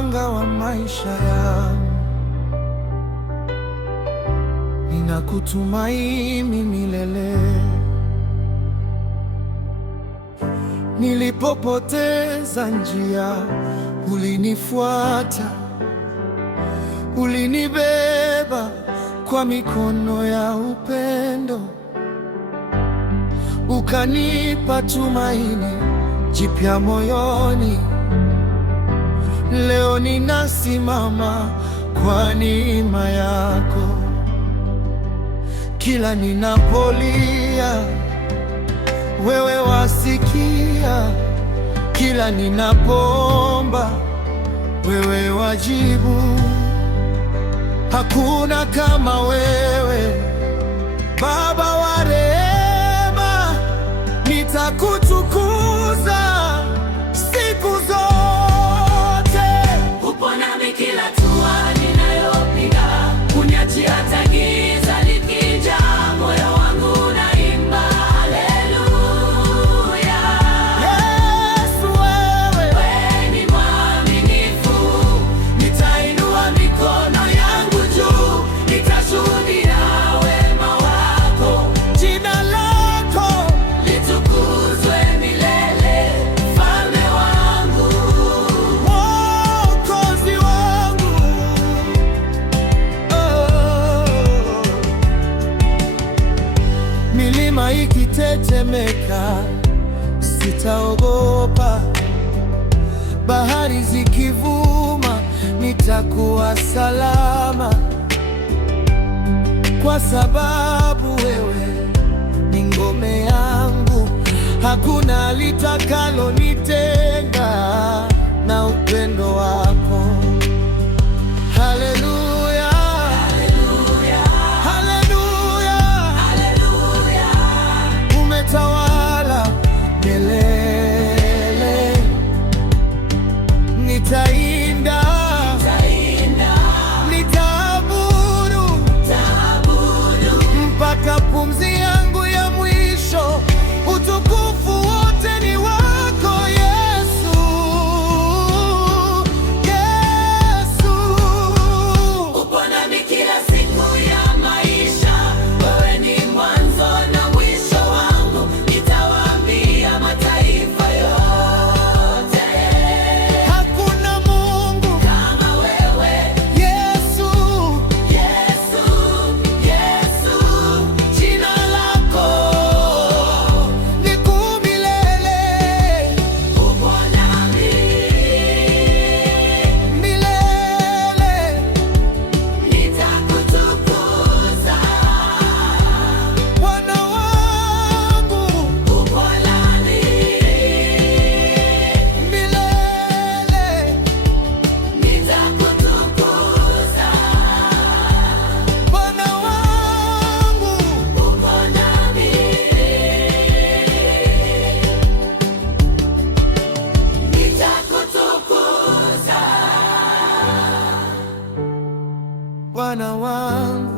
mwanga wa maisha yangu, ninakutumaini milele. Nilipopoteza njia, ulinifuata, ulinibeba kwa mikono ya upendo, ukanipa tumaini jipya moyoni. Leo ninasimama kwa neema yako. Kila ninapolia, wewe wasikia. Kila ninapoomba, wewe wajibu. Hakuna kama wewe, Baba wa rehema. Nitakutukuza siku zote. Upo nami kila hatua ninayopiga, kuniachia hata giza likija. Moyo wangu unaimba haleluya. Yesu, wewe ni mwaminifu. Nitainua mikono yangu juu, nitashuhudia wema wako. jina lako Litukuzwe milele, Mfalme wangu. Mwokozi wangu. Milima ikitetemeka, sitaogopa. Bahari zikivuma, nitakuwa salama, kwa sababu wewe ni ngome yangu. Hakuna litakalonitenga na upendo wako. Haleluya, haleluya, Haleluya. umetawala milele. Nitaimba, nitaabudu mpaka pumzi yangu ya mwisho. Utukufu wote ni wako Yesu, Yesu. Upo nami kila siku ya maisha, wewe ni mwanzo na mwisho wangu. Nitawaambia mataifa yote, Hakuna Mungu kama wewe Yesu, Yesu, Yesu. Jina lako ni kuu milele, upo nami milele. nitakutukuza. Bwana wangu Upo nami milele. nitakutukuza. Bwana wangu Upo nami nitakutukuza. Bwana wangu